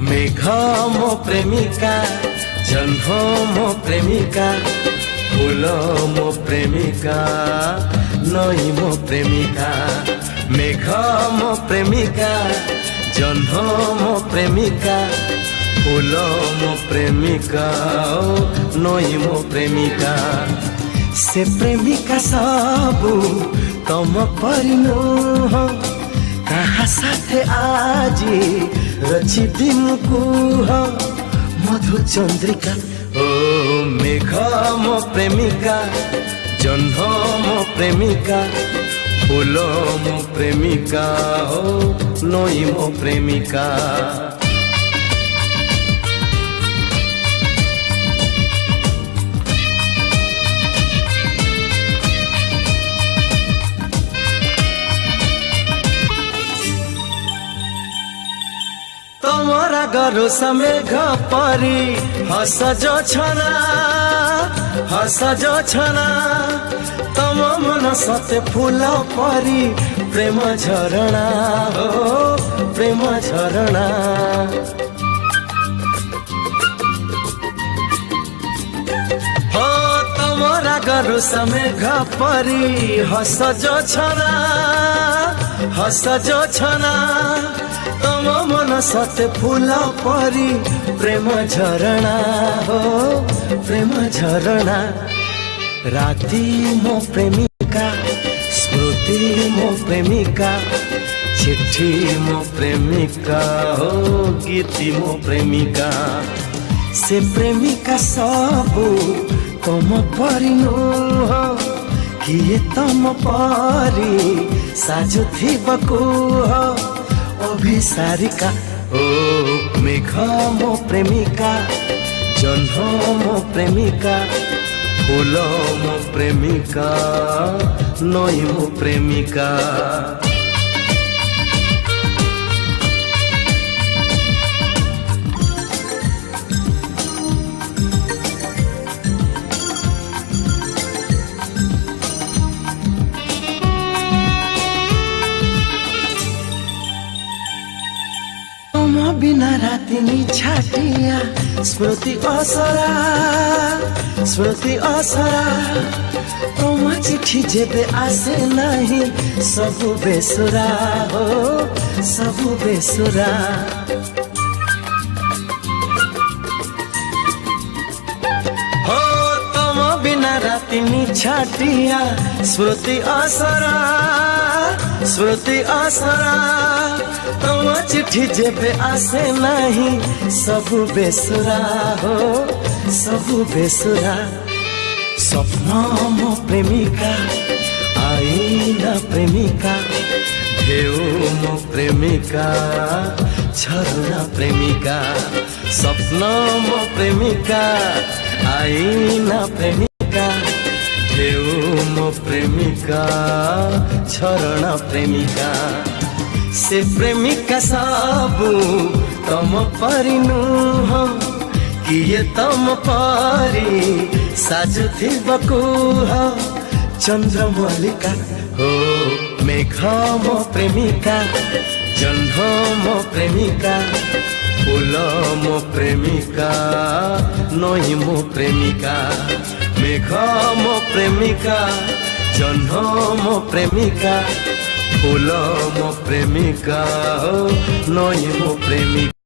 मेघ मो प्रेमिका, जह्न मो प्रेमिका, फूल मो प्रेमिका, नई मो प्रेमिका। मेघ मो प्रेमिका, जह्न मो प्रेमिका, फूल मो प्रेमिका, नई मो प्रेमिका। से प्रेमिका सबू तम परिनु कहा साथे आजी रची दिन को मधु चंद्रिका। ओ मेघ मो प्रेमिका, जह्न मो प्रेमिका, फूल मो प्रेमिका, नई मो प्रेमिका। तमरा गरु समेघ परी हस जो छना, हस जो छना। तम मन सते फूल परी प्रेम झरणा, हो प्रेम झरणा। हो तमरा गरु समेघ परी हस जो छना, हस जो छना। तम मन सते फूल परी प्रेम झरणा, हो प्रेम झरणा। राती मो प्रेमिका, स्मृति मो प्रेमिका, चिट्ठी मो प्रेमिका, हो गीति मो प्रेमिका। से प्रेमिका सबू तम परिनु किए तम परी साजुथी बकू अभिसारिका। ओ मेघ मो प्रेमिका, जह्न मो प्रेमिका, फूल मो प्रेमिका, नई मो प्रेमिका। बिना राति नि छाटिया स्मृति असरा, स्मृति असरा। तम चिठी जेबे आसे नहीं सबु बेसुरा, हो सबु बेसुरा। हो तम बिना राति नि छाटिया स्मृति असरा, स्मृति असरा। तम चिठी जेबे आसे नहीं सबु बेसुरा, हो सबु बेसुरा। स्वप्न मो प्रेमिका, आईना प्रेमिका, ढेउ मो प्रेमिका, झरना प्रेमिका। स्वप्न मो प्रेमिका, आईना प्रेमिका, ढेउ मो प्रेमिका, झरना प्रेमिका। से प्रेमिका सबू तम परिनु किए तम परी साजुथी बकू चंद्रमल्लिका। हो मेघ मो प्रेमिका, जह्न मो प्रेमिका, फूल मो प्रेमिका, नई मो प्रेमिका। मेघ मो प्रेमिका, जह्न मो प्रेमिका, फूल मो प्रेमिका, नई मो प्रेमिका।